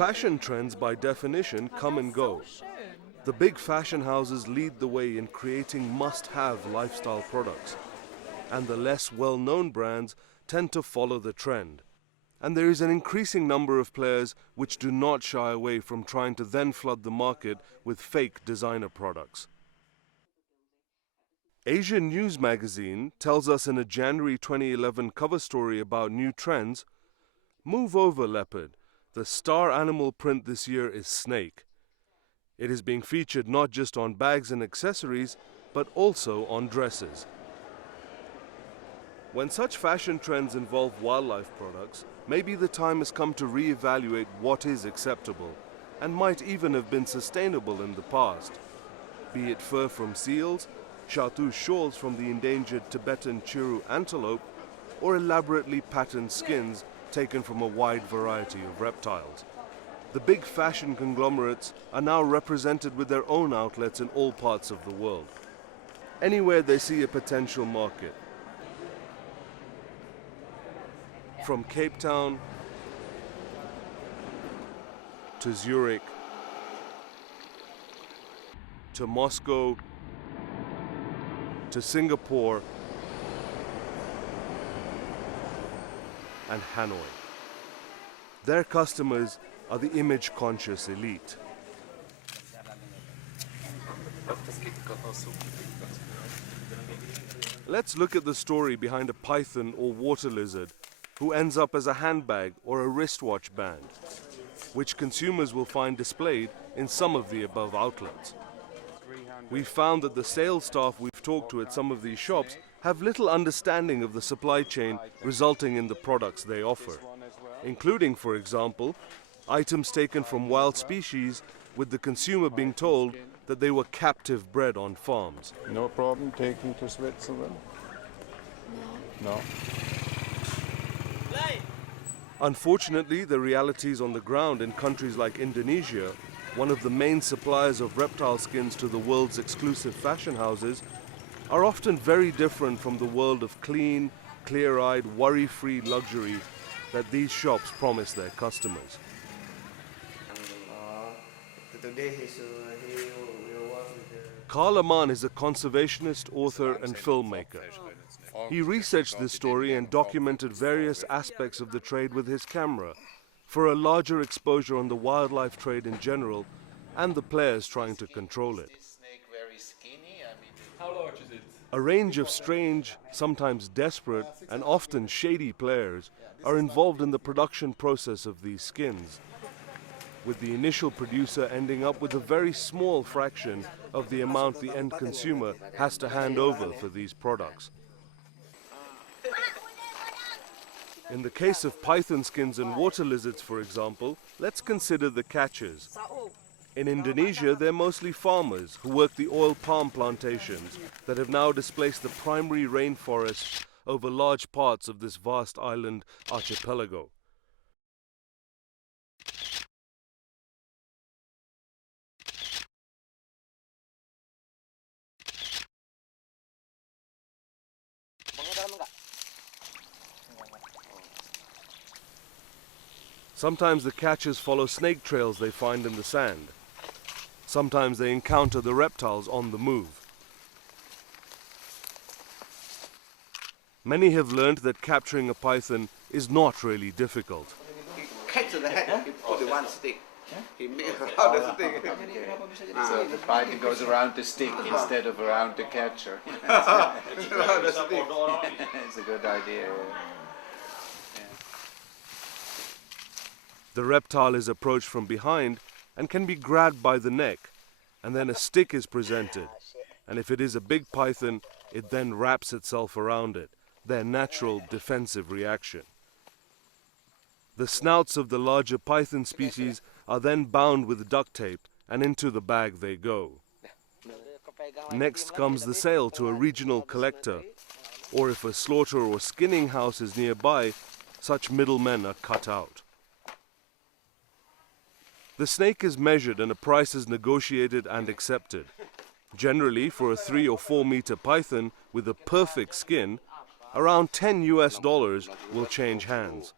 Fashion trends, by definition, come and go. The big fashion houses lead the way in creating must-have lifestyle products, and the less well-known brands tend to follow the trend. And there is an increasing number of players which do not shy away from trying to then flood the market with fake designer products. Asian News magazine tells us in a January 2011 cover story about new trends, "Move over, leopard. The star animal print this year is snake." It is being featured not just on bags and accessories, but also on dresses. When such fashion trends involve wildlife products, maybe the time has come to re-evaluate what is acceptable, and might even have been sustainable in the past. Be it fur from seals, chartreuse shawls from the endangered Tibetan chiru antelope, or elaborately patterned skins taken from a wide variety of reptiles. The big fashion conglomerates are now represented with their own outlets in all parts of the world. Anywhere they see a potential market. From Cape Town to Zurich to Moscow to Singapore and Hanoi. Their customers are the image-conscious elite. Let's look at the story behind a python or water lizard who ends up as a handbag or a wristwatch band, which consumers will find displayed in some of the above outlets. We've found that the sales staff we've talked to at some of these shops have little understanding of the supply chain resulting in the products they offer, including, for example, items taken from wild species with the consumer being told that they were captive bred on farms. No problem taking to Switzerland? No. Unfortunately, the realities on the ground in countries like Indonesia, one of the main suppliers of reptile skins to the world's exclusive fashion houses, are often very different from the world of clean, clear-eyed, worry-free luxury that these shops promise their customers. Carl Aman is a conservationist, author and filmmaker. He researched this story and documented various aspects of the trade with his camera for a larger exposure on the wildlife trade in general and the players trying to control it. How large is it? A range of strange, sometimes desperate and often shady players are involved in the production process of these skins, with the initial producer ending up with a very small fraction of the amount the end consumer has to hand over for these products. In the case of python skins and water lizards, for example, let's consider the catchers. In Indonesia, they're mostly farmers who work the oil palm plantations that have now displaced the primary rainforests over large parts of this vast island archipelago. Sometimes the catchers follow snake trails they find in the sand. Sometimes they encounter the reptiles on the move. Many have learned that capturing a python is not really difficult. He catches the head, he put the one stick. He makes around the stick. So the python goes around the stick instead of around the catcher. Around the stick. It's a good idea. The reptile is approached from behind and can be grabbed by the neck, and then a stick is presented, and if it is a big python, it then wraps itself around it, their natural defensive reaction. The snouts of the larger python species are then bound with duct tape, and into the bag they go. Next comes the sale to a regional collector, or if a slaughter or skinning house is nearby, such middlemen are cut out. The snake is measured and a price is negotiated and accepted. Generally, for a 3 or 4 meter python with a perfect skin, around $10 will change hands.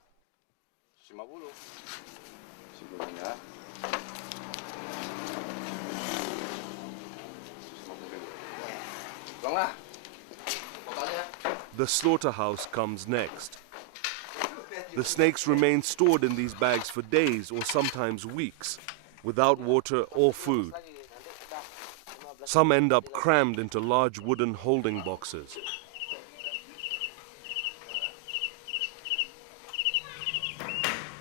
The slaughterhouse comes next. The snakes remain stored in these bags for days or sometimes weeks, without water or food. Some end up crammed into large wooden holding boxes.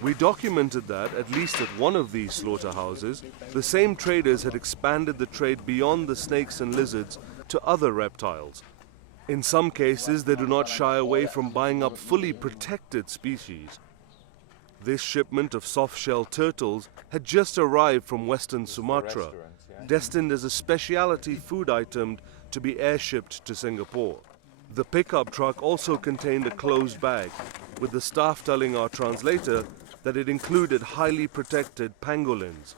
We documented that, at least at one of these slaughterhouses, the same traders had expanded the trade beyond the snakes and lizards to other reptiles. In some cases, they do not shy away from buying up fully protected species. This shipment of soft-shell turtles had just arrived from Western Sumatra, destined as a specialty food item to be airshipped to Singapore. The pickup truck also contained a closed bag, with the staff telling our translator that it included highly protected pangolins.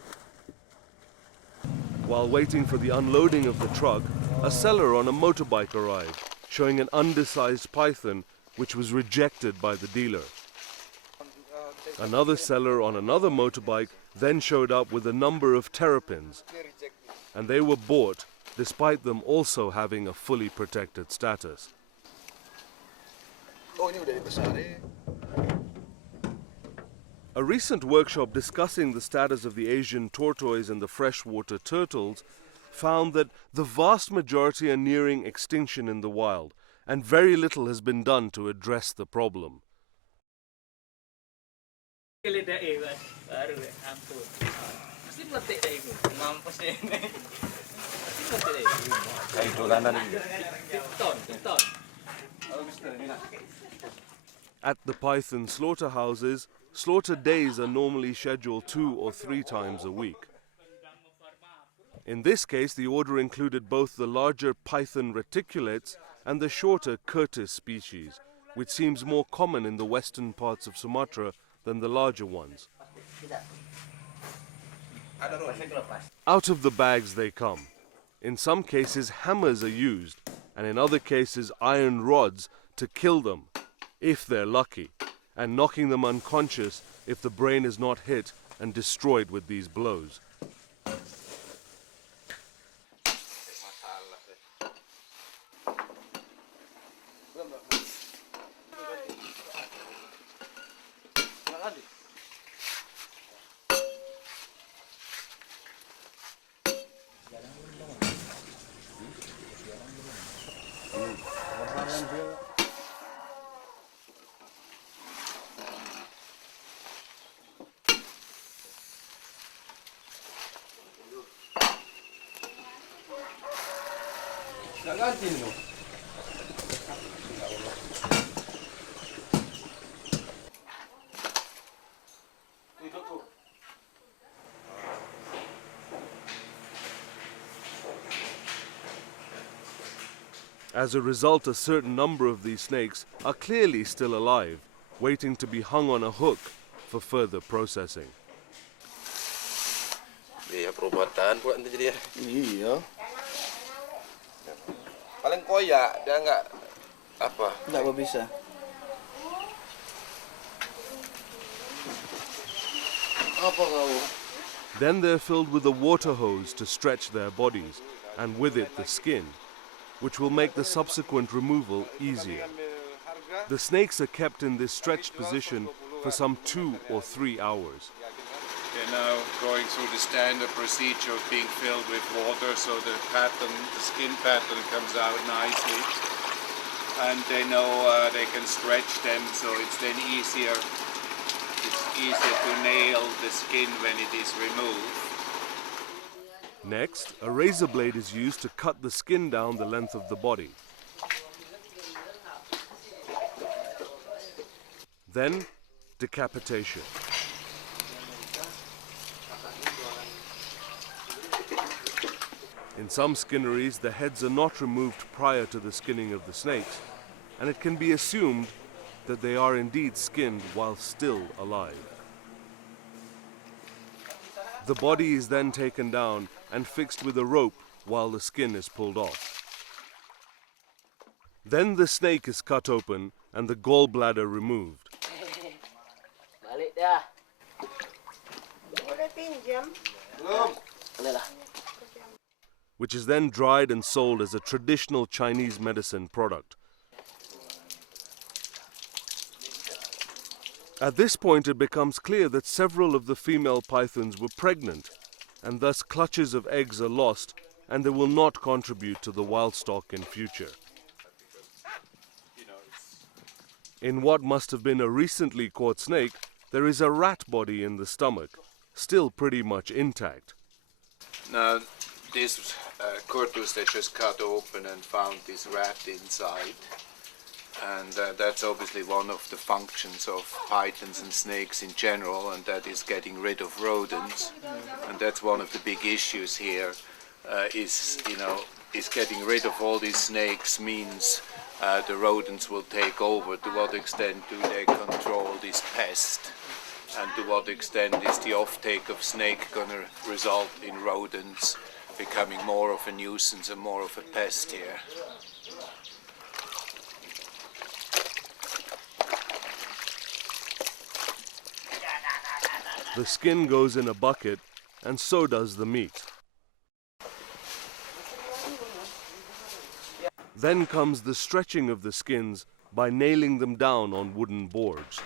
While waiting for the unloading of the truck, a seller on a motorbike arrived, showing an undersized python which was rejected by the dealer. Another seller on another motorbike then showed up with a number of terrapins, and they were bought despite them also having a fully protected status. A recent workshop discussing the status of the Asian tortoise and the freshwater turtles found that the vast majority are nearing extinction in the wild, and very little has been done to address the problem. At the python slaughterhouses, slaughter days are normally scheduled 2 or 3 times a week. In this case, the order included both the larger python reticulates and the shorter curtis species, which seems more common in the western parts of Sumatra than the larger ones. Out of the bags they come. In some cases, hammers are used, and in other cases, iron rods to kill them, if they're lucky, and knocking them unconscious if the brain is not hit and destroyed with these blows. As a result, a certain number of these snakes are clearly still alive, waiting to be hung on a hook for further processing. Biaya perobatan pula nanti jadi ya. Iya. Paling koyak, dia nggak apa? Nggak bisa. Apa kau? Then they're filled with a water hose to stretch their bodies, and with it the skin, which will make the subsequent removal easier. The snakes are kept in this stretched position for some 2 or 3 hours. They're now going through the standard procedure of being filled with water, so the skin pattern comes out nicely. And they know they can stretch them, so it's then easier. It's easier to nail the skin when it is removed. Next, a razor blade is used to cut the skin down the length of the body. Then, decapitation. In some skinneries, the heads are not removed prior to the skinning of the snakes, and it can be assumed that they are indeed skinned while still alive. The body is then taken down and fixed with a rope while the skin is pulled off. Then the snake is cut open and the gallbladder removed. which is then dried and sold as a traditional Chinese medicine product. At this point, it becomes clear that several of the female pythons were pregnant, and thus clutches of eggs are lost, and they will not contribute to the wild stock in future. In what must have been a recently caught snake, there is a rat body in the stomach, still pretty much intact. Now, this quotas, they just cut open and found this rat inside. And that's obviously one of the functions of pythons and snakes in general, and that is getting rid of rodents. And that's one of the big issues here, is getting rid of all these snakes means the rodents will take over. To what extent do they control this pest? And to what extent is the offtake of snake going to result in rodents becoming more of a nuisance and more of a pest here? The skin goes in a bucket, and so does the meat. Then comes the stretching of the skins by nailing them down on wooden boards.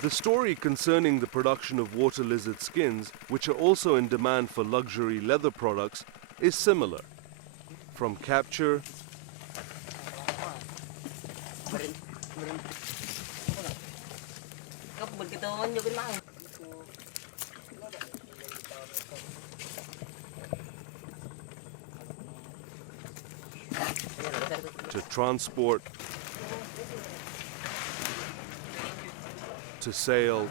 The story concerning the production of water lizard skins, which are also in demand for luxury leather products, is similar. From capture to transport to sale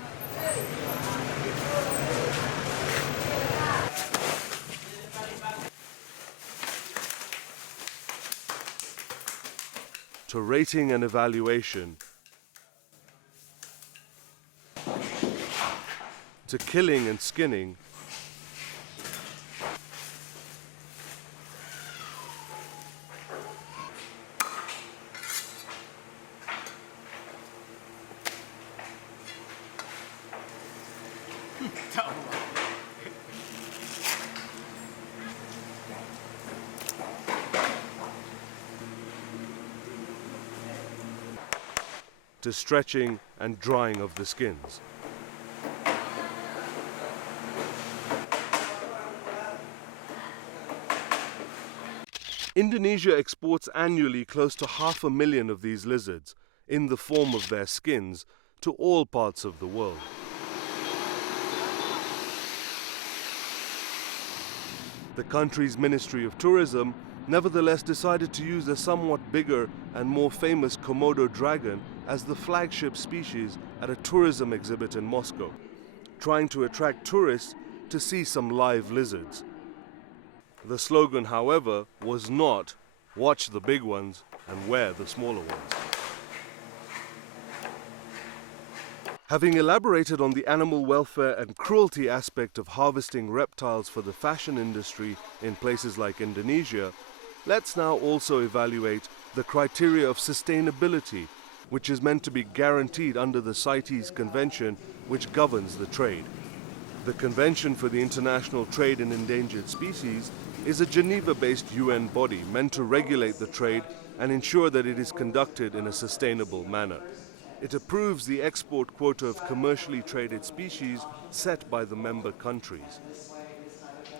to rating and evaluation to killing and skinning to stretching and drying of the skins. Indonesia exports annually close to 500,000 of these lizards, in the form of their skins, to all parts of the world. The country's Ministry of Tourism nevertheless decided to use a somewhat bigger and more famous Komodo dragon as the flagship species at a tourism exhibit in Moscow, trying to attract tourists to see some live lizards. The slogan, however, was not "Watch the big ones and wear the smaller ones." Having elaborated on the animal welfare and cruelty aspect of harvesting reptiles for the fashion industry in places like Indonesia, let's now also evaluate the criteria of sustainability, which is meant to be guaranteed under the CITES Convention, which governs the trade. The Convention for the International Trade in Endangered Species is a Geneva-based UN body meant to regulate the trade and ensure that it is conducted in a sustainable manner. It approves the export quota of commercially traded species set by the member countries.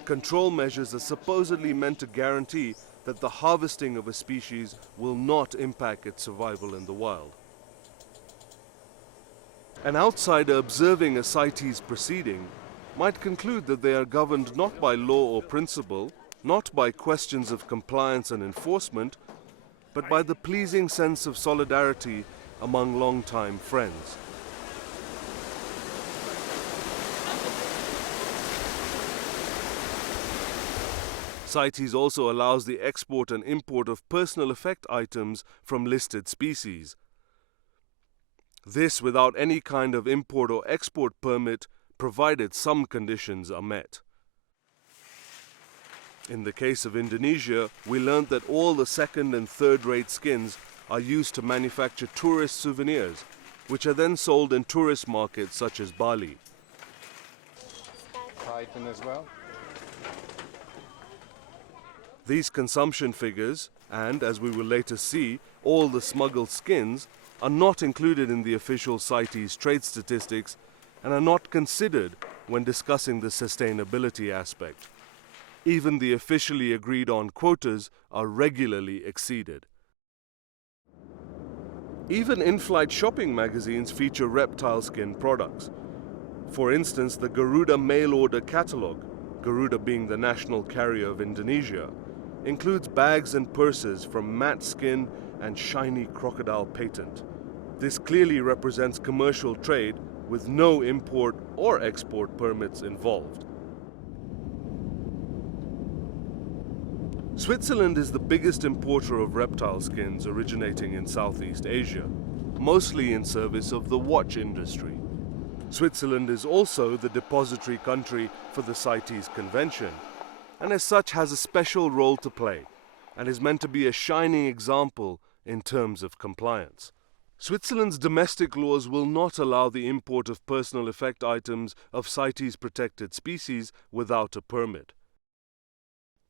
Control measures are supposedly meant to guarantee that the harvesting of a species will not impact its survival in the wild. An outsider observing a CITES proceeding might conclude that they are governed not by law or principle, not by questions of compliance and enforcement, but by the pleasing sense of solidarity among long-time friends. CITES also allows the export and import of personal effect items from listed species. This without any kind of import or export permit, provided some conditions are met. In the case of Indonesia, we learned that all the second and third-rate skins are used to manufacture tourist souvenirs, which are then sold in tourist markets such as Bali. Python as well. These consumption figures, and as we will later see, all the smuggled skins, are not included in the official CITES trade statistics and are not considered when discussing the sustainability aspect. Even the officially agreed on quotas are regularly exceeded. Even in-flight shopping magazines feature reptile skin products. For instance, the Garuda mail order catalogue, Garuda being the national carrier of Indonesia, includes bags and purses from matte skin and shiny crocodile patent. This clearly represents commercial trade with no import or export permits involved. Switzerland is the biggest importer of reptile skins originating in Southeast Asia, mostly in service of the watch industry. Switzerland is also the depository country for the CITES Convention, and as such has a special role to play, and is meant to be a shining example in terms of compliance. Switzerland's domestic laws will not allow the import of personal effect items of CITES protected species without a permit.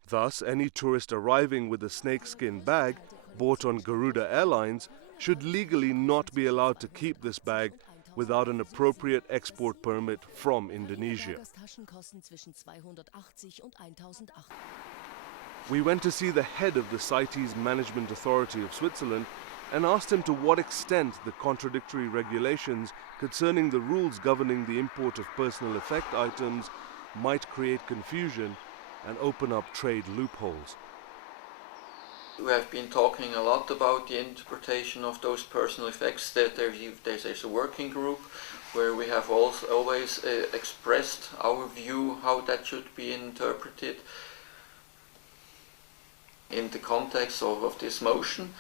Thus, any tourist arriving with a snakeskin bag bought on Garuda Airlines should legally not be allowed to keep this bag without an appropriate export permit from Indonesia. We went to see the head of the CITES Management Authority of Switzerland and asked him to what extent the contradictory regulations concerning the rules governing the import of personal effect items might create confusion and open up trade loopholes. We have been talking a lot about the interpretation of those personal effects. There's a working group where we have always expressed our view how that should be interpreted in the context of this motion.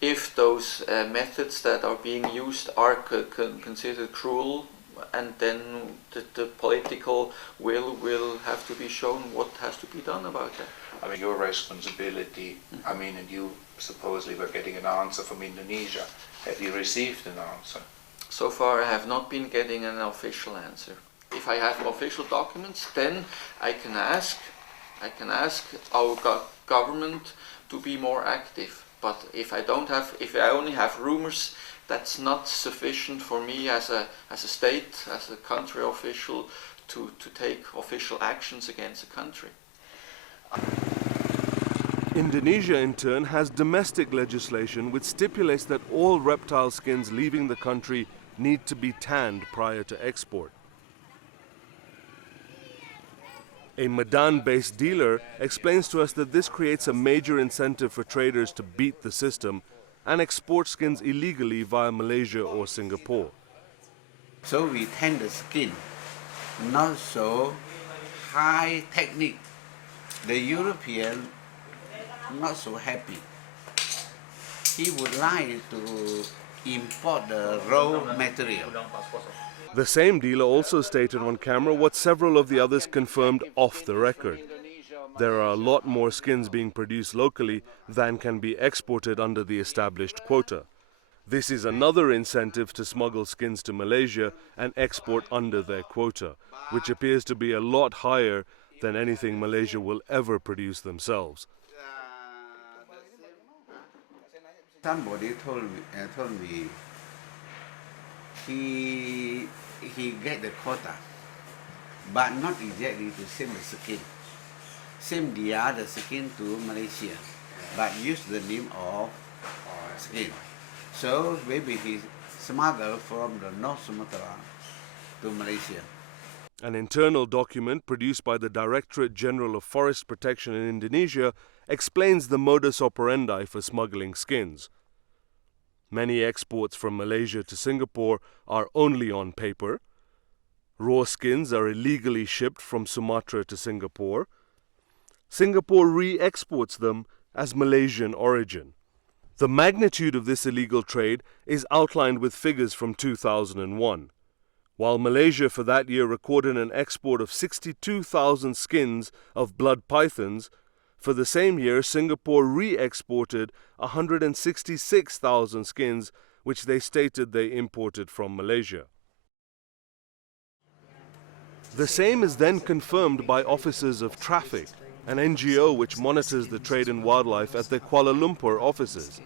If those methods that are being used are considered cruel, and then the political will have to be shown what has to be done about that. I mean, your responsibility, I mean, and you supposedly were getting an answer from Indonesia. Have you received an answer? So far I have not been getting an official answer. If I have official documents, then I can ask our government to be more active. But if I only have rumors, that's not sufficient for me as a state, as a country official, to take official actions against a country. Indonesia, in turn, has domestic legislation which stipulates that all reptile skins leaving the country need to be tanned prior to export. A Medan-based dealer explains to us that this creates a major incentive for traders to beat the system and export skins illegally via Malaysia or Singapore. So we tan the skin, not so high technique. The European not so happy. He would like to import the raw material. The same dealer also stated on camera what several of the others confirmed off the record. There are a lot more skins being produced locally than can be exported under the established quota. This is another incentive to smuggle skins to Malaysia and export under their quota, which appears to be a lot higher than anything Malaysia will ever produce themselves. Somebody told me he get the quota, but not exactly to send the skin. Send the other skin to Malaysia, but use the name of skin. So maybe he smuggled from the North Sumatra to Malaysia. An internal document produced by the Directorate General of Forest Protection in Indonesia explains the modus operandi for smuggling skins. Many exports from Malaysia to Singapore are only on paper. Raw skins are illegally shipped from Sumatra to Singapore. Singapore re-exports them as Malaysian origin. The magnitude of this illegal trade is outlined with figures from 2001. While Malaysia for that year recorded an export of 62,000 skins of blood pythons, for the same year Singapore re-exported 166,000 skins, which they stated they imported from Malaysia. The same is then confirmed by officers of traffic, an NGO which monitors the trade in wildlife at their Kuala Lumpur offices.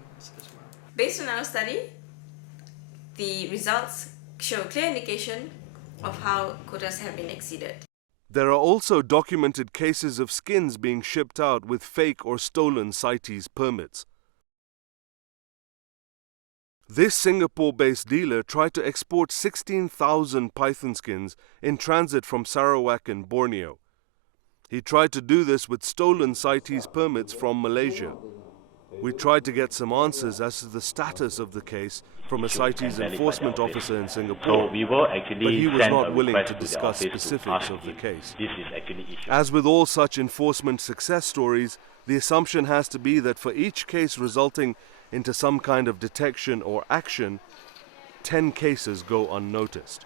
Based on our study, the results show clear indication of how quotas have been exceeded. There are also documented cases of skins being shipped out with fake or stolen CITES permits. This Singapore-based dealer tried to export 16,000 python skins in transit from Sarawak in Borneo. He tried to do this with stolen CITES permits from Malaysia. We tried to get some answers as to the status of the case from a CITES enforcement officer in Singapore, but he was not willing to discuss specifics of the case. As with all such enforcement success stories, the assumption has to be that for each case resulting into some kind of detection or action, 10 cases go unnoticed.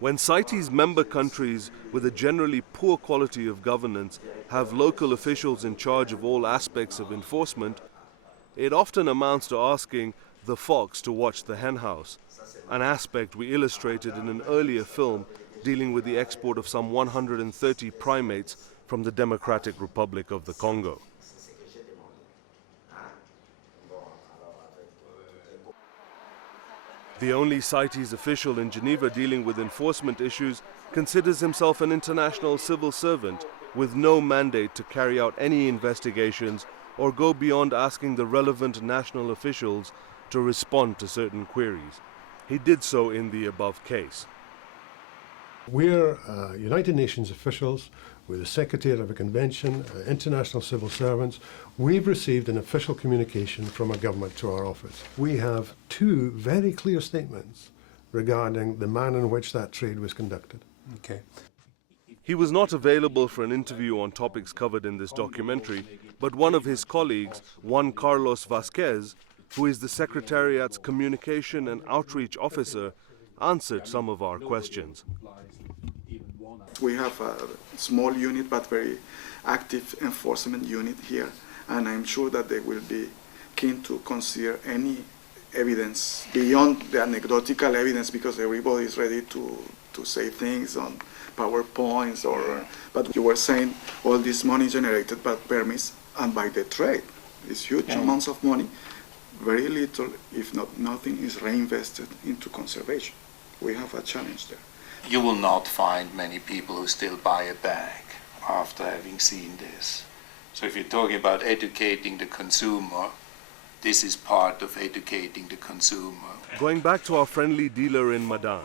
When CITES member countries with a generally poor quality of governance have local officials in charge of all aspects of enforcement, it often amounts to asking the fox to watch the henhouse, an aspect we illustrated in an earlier film dealing with the export of some 130 primates from the Democratic Republic of the Congo. The only CITES official in Geneva dealing with enforcement issues considers himself an international civil servant with no mandate to carry out any investigations or go beyond asking the relevant national officials to respond to certain queries. He did so in the above case. We're United Nations officials, we're the Secretary of a convention, international civil servants. We've received an official communication from a government to our office. We have two very clear statements regarding the manner in which that trade was conducted. Okay. He was not available for an interview on topics covered in this documentary, but one of his colleagues, Juan Carlos Vasquez, who is the Secretariat's Communication and Outreach Officer, answered some of our questions. We have a small unit but very active enforcement unit here, and I'm sure that they will be keen to consider any evidence beyond the anecdotal evidence, because everybody is ready to say things on PowerPoints but you were saying all this money generated by permits and by the trade. It's huge amounts of money. Very little, if not nothing, is reinvested into conservation. We have a challenge there. You will not find many people who still buy a bag after having seen this. So if you're talking about educating the consumer, this is part of educating the consumer. Going back to our friendly dealer in Medan,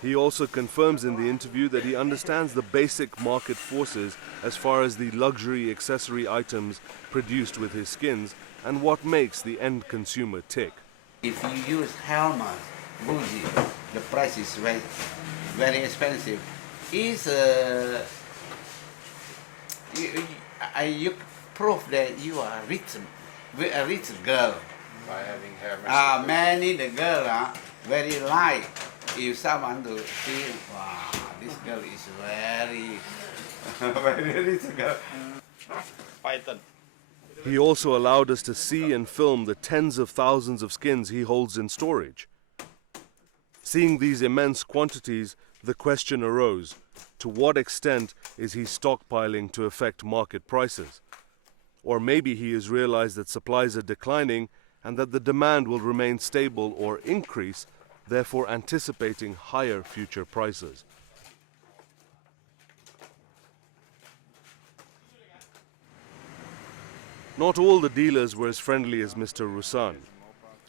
he also confirms in the interview that he understands the basic market forces as far as the luxury accessory items produced with his skins and what makes the end consumer tick. If you use helmet, bougie, the price is very, very expensive. You prove that you are a rich girl. By having hair. Many the girl very light. If someone to see, wow, this girl is very rich girl. Python. He also allowed us to see and film the tens of thousands of skins he holds in storage. Seeing these immense quantities, the question arose, to what extent is he stockpiling to affect market prices? Or maybe he has realized that supplies are declining and that the demand will remain stable or increase, therefore anticipating higher future prices. Not all the dealers were as friendly as Mr. Rusan.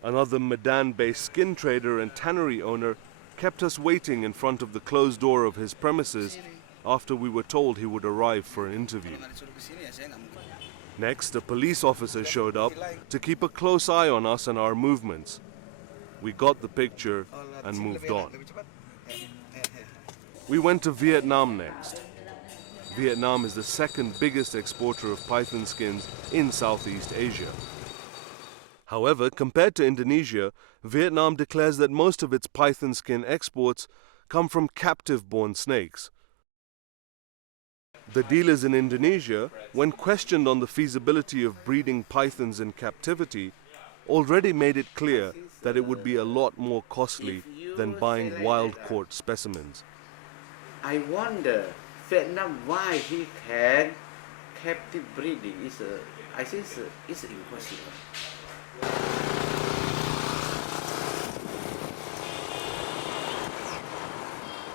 Another Medan-based skin trader and tannery owner kept us waiting in front of the closed door of his premises after we were told he would arrive for an interview. Next, a police officer showed up to keep a close eye on us and our movements. We got the picture and moved on. We went to Vietnam next. Vietnam is the second biggest exporter of python skins in Southeast Asia. However, compared to Indonesia, Vietnam declares that most of its python skin exports come from captive-born snakes. The dealers in Indonesia, when questioned on the feasibility of breeding pythons in captivity, already made it clear that it would be a lot more costly than buying wild-caught specimens. I wonder, Vietnam, why he can captive breeding I think it's impossible.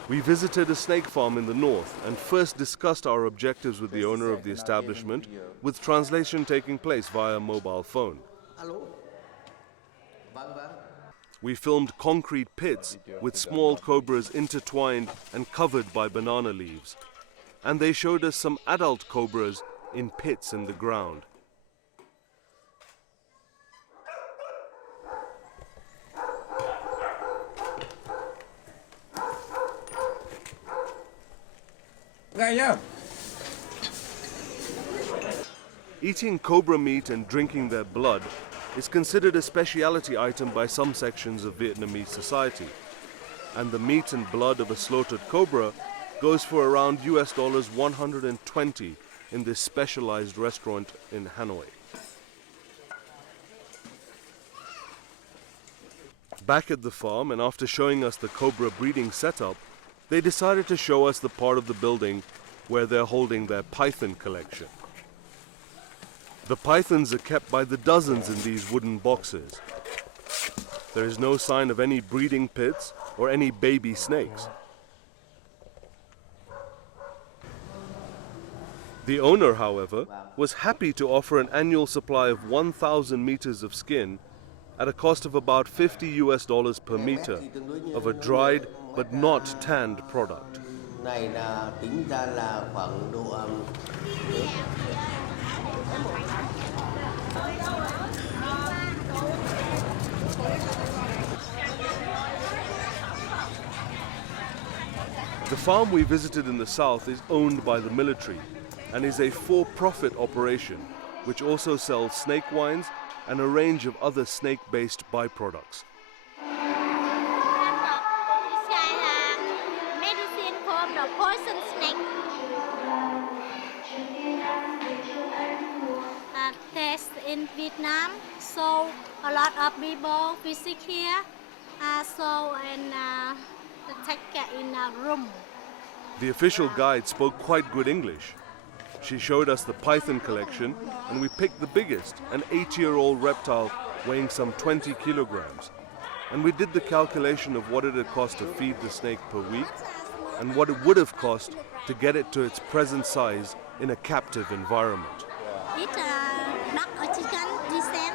We visited a snake farm in the north and first discussed our objectives with the owner of the establishment, with translation taking place via mobile phone. We filmed concrete pits with small cobras intertwined and covered by banana leaves. And they showed us some adult cobras in pits in the ground. Eating cobra meat and drinking their blood is considered a specialty item by some sections of Vietnamese society. And the meat and blood of a slaughtered cobra goes for around US $120 in this specialized restaurant in Hanoi. Back at the farm, and after showing us the cobra breeding setup, they decided to show us the part of the building where they're holding their python collection. The pythons are kept by the dozens in these wooden boxes. There is no sign of any breeding pits or any baby snakes. The owner, however, was happy to offer an annual supply of 1,000 meters of skin at a cost of about $50 per meter of a dried but not tanned product. The farm we visited in the south is owned by the military and is a for-profit operation, which also sells snake wines and a range of other snake-based byproducts. Medicine from the poison snake. Test in Vietnam, so a lot of people visit here, take care in a room. The official guide spoke quite good English. She showed us the python collection, and we picked the biggest, an 8-year-old reptile weighing some 20 kilograms. And we did the calculation of what it had cost to feed the snake per week, and what it would have cost to get it to its present size in a captive environment. It's duck or chicken, descent.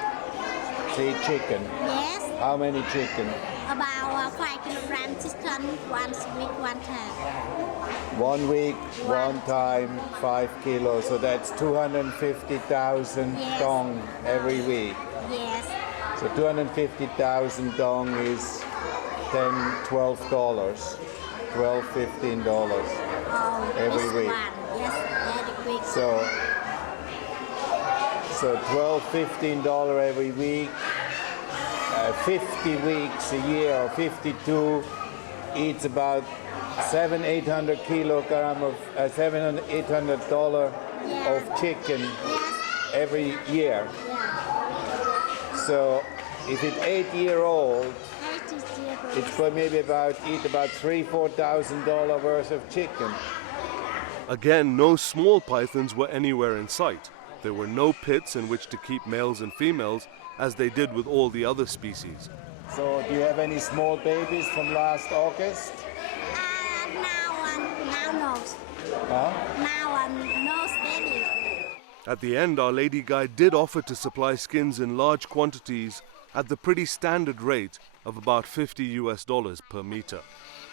Say chicken. Yes, How many chicken? about 5 kilogram chicken once a week, one time. 1 week, one time, 5 kilos. So that's 250,000 Yes. dong every week. Yes, So 250,000 dong is $10, $12, $15 every this week. one. Yes, very quick. So $12, $15 every week, 50 weeks a year, or 52, eats about $700-800 $800 of chicken every year. So if it's 8-year-old, it's going maybe eat about $3,000-4,000 worth of chicken. Again, no small pythons were anywhere in sight. There were no pits in which to keep males and females, as they did with all the other species. So do you have any small babies from last August? Now knows. Huh? Now knows baby. At the end, our lady guide did offer to supply skins in large quantities at the pretty standard rate of about $50 per meter.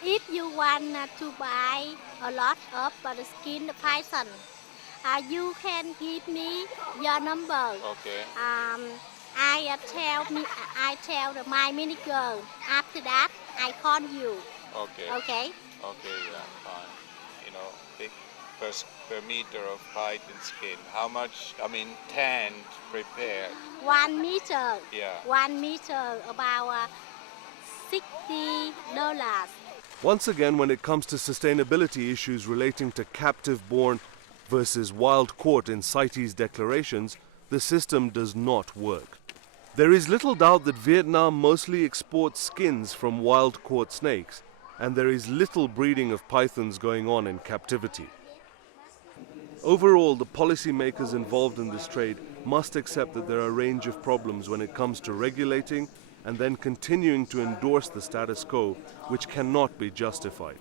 If you want to buy a lot of the skin python, you can give me your number. Okay. I tell my mini girl. After that, I call you. Okay. Okay. Okay, yeah, fine. You know, per meter of python skin. How much, I mean, tanned, prepared? 1 meter. Yeah. 1 meter about $60. Once again, when it comes to sustainability issues relating to captive-born versus wild-caught in CITES declarations, the system does not work. There is little doubt that Vietnam mostly exports skins from wild-caught snakes, and there is little breeding of pythons going on in captivity. Overall, the policymakers involved in this trade must accept that there are a range of problems when it comes to regulating and then continuing to endorse the status quo, which cannot be justified.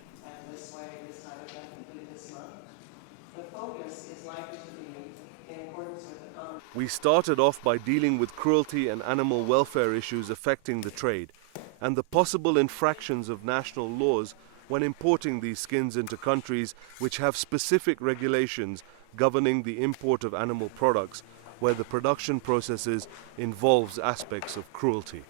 We started off by dealing with cruelty and animal welfare issues affecting the trade, and the possible infractions of national laws when importing these skins into countries which have specific regulations governing the import of animal products, where the production processes involves aspects of cruelty.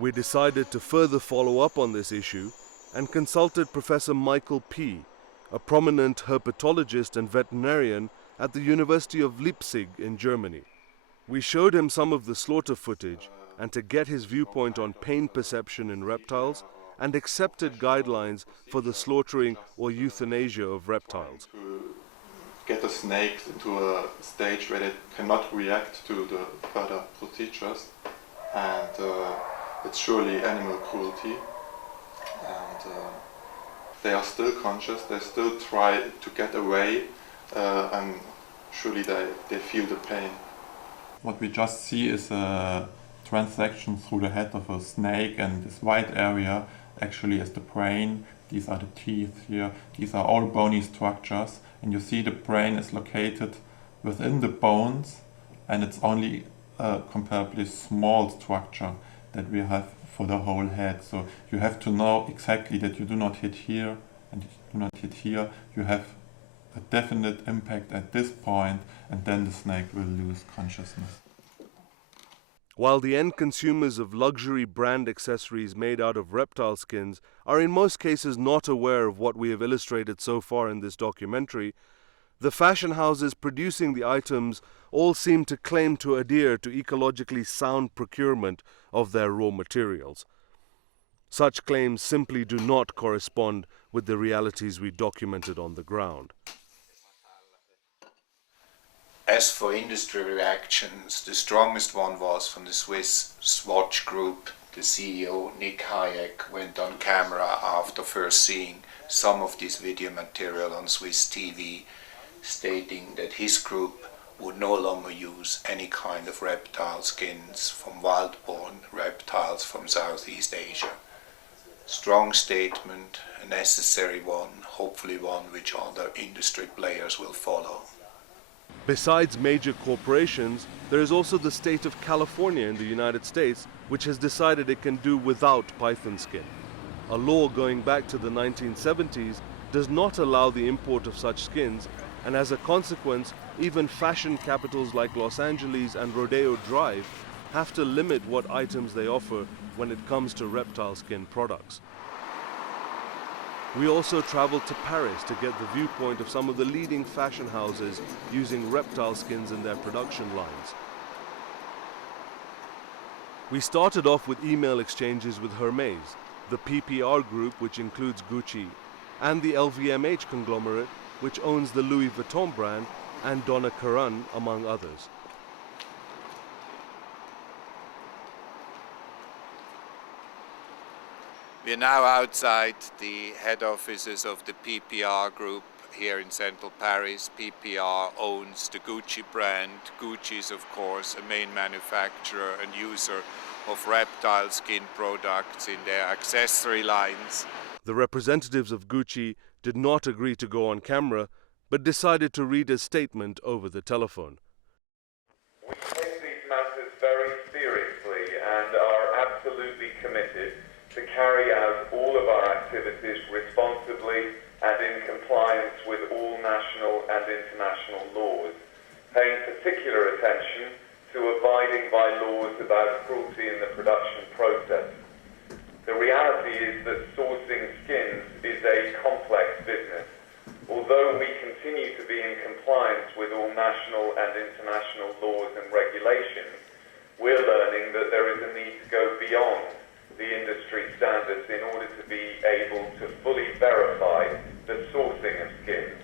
We decided to further follow up on this issue and consulted Professor Michael P., a prominent herpetologist and veterinarian at the University of Leipzig in Germany. We showed him some of the slaughter footage and to get his viewpoint on pain perception in reptiles and accepted guidelines for the slaughtering or euthanasia of reptiles. Get the snakes into a stage where they cannot react to the further procedures, and it's surely animal cruelty, and they are still conscious, they still try to get away, and surely they feel the pain. What we just see is a transaction through the head of a snake, and this white area actually is the brain. These are the teeth here, these are all bony structures, and you see the brain is located within the bones, and it's only a comparably small structure that we have for the whole head. So you have to know exactly that you do not hit here and you do not hit here. You have a definite impact at this point, and then the snake will lose consciousness. While the end consumers of luxury brand accessories made out of reptile skins are in most cases not aware of what we have illustrated so far in this documentary, the fashion houses producing the items all seem to claim to adhere to ecologically sound procurement of their raw materials. Such claims simply do not correspond with the realities we documented on the ground. As for industry reactions, the strongest one was from the Swiss Swatch Group. The CEO, Nick Hayek, went on camera after first seeing some of this video material on Swiss TV, stating that his group would no longer use any kind of reptile skins from wild-born reptiles from Southeast Asia. Strong statement, a necessary one, hopefully one which other industry players will follow. Besides major corporations, there is also the state of California in the United States, which has decided it can do without python skin. A law going back to the 1970s does not allow the import of such skins, and as a consequence, even fashion capitals like Los Angeles and Rodeo Drive have to limit what items they offer when it comes to reptile skin products. We also traveled to Paris to get the viewpoint of some of the leading fashion houses using reptile skins in their production lines. We started off with email exchanges with Hermès, the PPR group which includes Gucci, and the LVMH conglomerate which owns the Louis Vuitton brand and Donna Karan, among others. We are now outside the head offices of the PPR group here in central Paris. PPR owns the Gucci brand. Gucci is, of course, a main manufacturer and user of reptile skin products in their accessory lines. The representatives of Gucci did not agree to go on camera, but decided to read a statement over the telephone. We take these matters very seriously. seriously and are absolutely committed to carry out all of our activities responsibly and in compliance with all national and international laws, paying particular attention to abiding by laws about cruelty in the production process. The reality is that sourcing skins is a complex business. Although we continue to be in compliance with all national and international laws and regulations, we're learning that there is a need to go beyond the industry standards in order to be able to fully verify the sourcing of skins.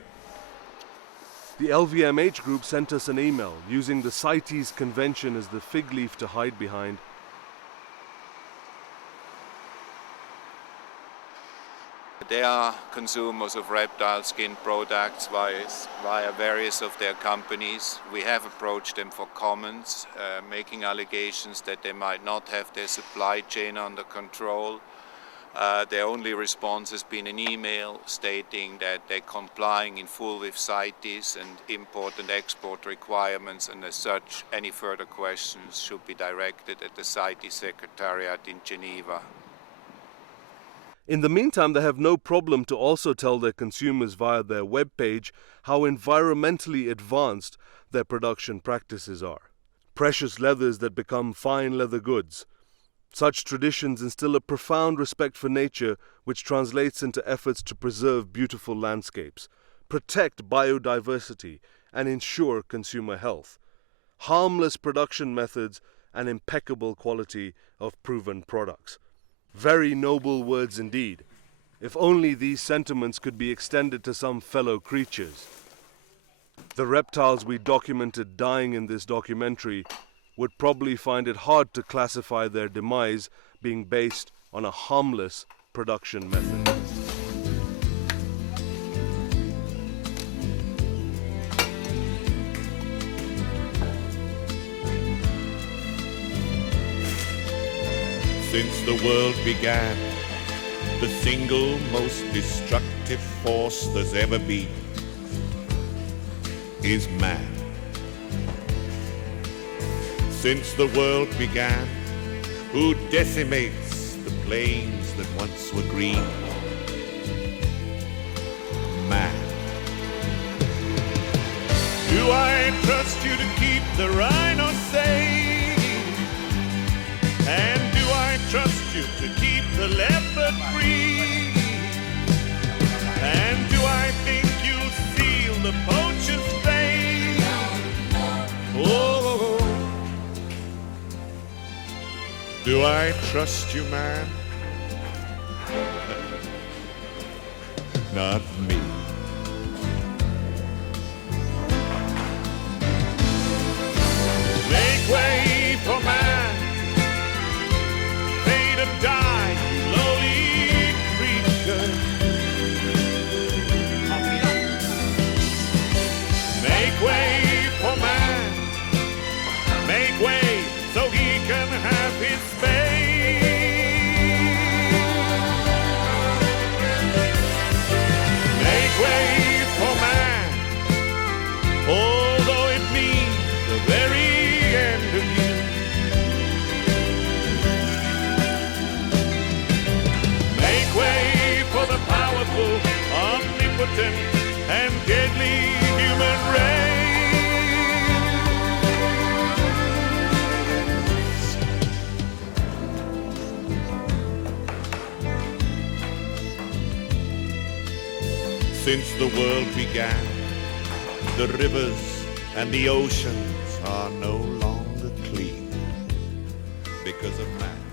The LVMH group sent us an email using the CITES convention as the fig leaf to hide behind. They are consumers of reptile skin products via various of their companies. We have approached them for comments, making allegations that they might not have their supply chain under control. Their only response has been an email stating that they're complying in full with CITES and import and export requirements, and as such, any further questions should be directed at the CITES Secretariat in Geneva. In the meantime, they have no problem to also tell their consumers via their webpage how environmentally advanced their production practices are. Precious leathers that become fine leather goods. Such traditions instill a profound respect for nature, which translates into efforts to preserve beautiful landscapes, protect biodiversity, and ensure consumer health. Harmless production methods and impeccable quality of proven products. Very noble words indeed. If only these sentiments could be extended to some fellow creatures. The reptiles we documented dying in this documentary would probably find it hard to classify their demise being based on a harmless production method. Since the world began, the single most destructive force there's ever been is man. Since the world began, who decimates the plains that once were green? Man. Do I trust you to keep the rhino safe? And do I trust you to keep the leopard free? And do I think you'll seal the poacher's fate? Oh, do I trust you, man? Not me. Make way for man. Die, you lowly creature. Make way for man. Make way so he can have his space. Make way for man, although it means the very end of you. Way for the powerful, omnipotent, and deadly human race. Since the world began, the rivers and the oceans are no longer clean because of man.